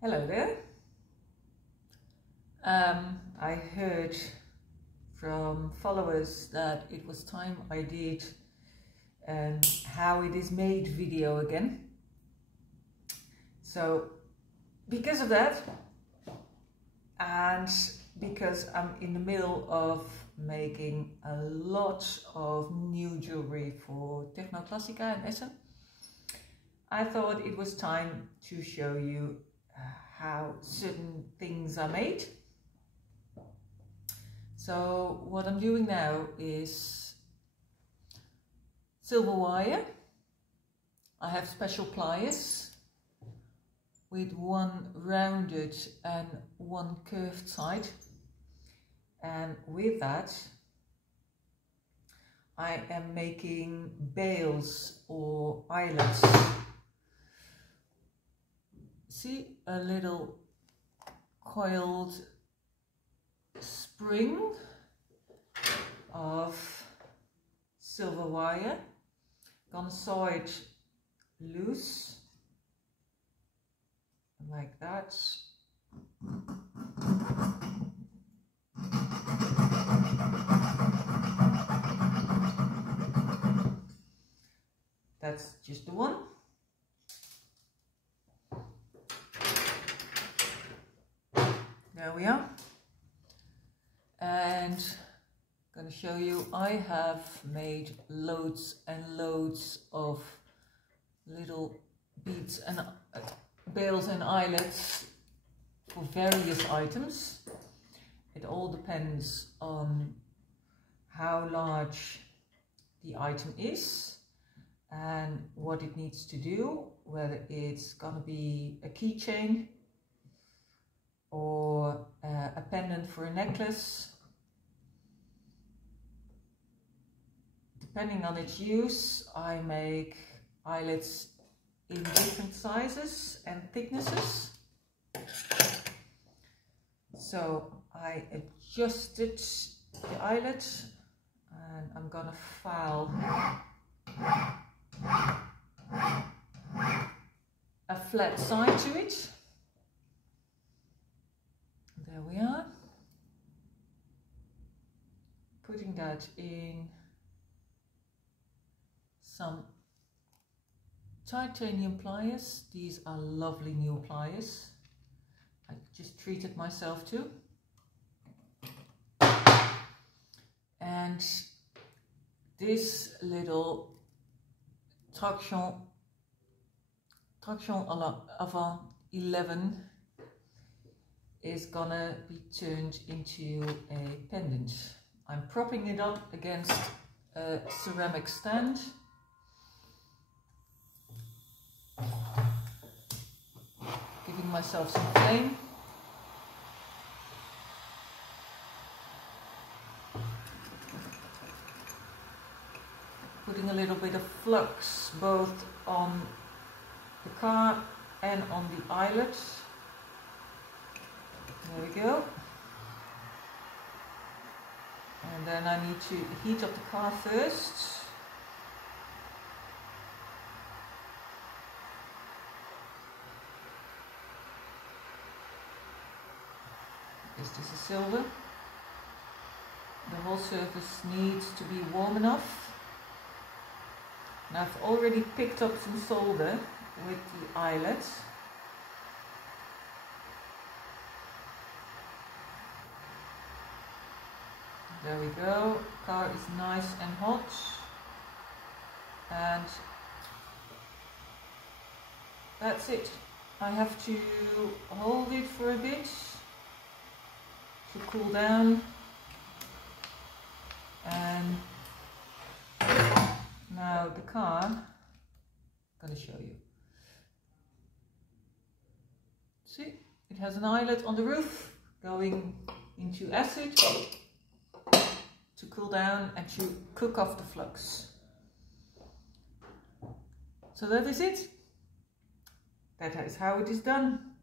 Hello there. I heard from followers that it was time I did how it is made video again. So because of that, and because I'm in the middle of making a lot of new jewelry for Techno Classica in Essen, I thought it was time to show you how certain things are made. So what I'm doing now is silver wire. I have special pliers with one rounded and one curved side, and with that I am making bales or eyelets. See, a little coiled spring of silver wire. Gonna saw it loose like that. That's just the one. There we are. And I'm going to show you, I have made loads and loads of little beads and bales and eyelets for various items. It all depends on how large the item is and what it needs to do, whether it's going to be a keychain or a pendant for a necklace. Depending on its use, I make eyelets in different sizes and thicknesses. So I adjusted the eyelet and I'm gonna file a flat side to it. There we are. Putting that in some titanium pliers. These are lovely new pliers. I just treated myself to. And this little traction avant 11 is gonna be turned into a pendant. I'm propping it up against a ceramic stand. Giving myself some flame. Putting a little bit of flux both on the car and on the eyelet. There we go. And then I need to heat up the car first. This is silver. The whole surface needs to be warm enough. Now I've already picked up some solder with the eyelet. There we go. Car is nice and hot. And that's it. I have to hold it for a bit to cool down, and now the car, I'm going to show you. See, it has an eyelet on the roof going into acid to cool down and to cook off the flux. So that is it. That is how it is done.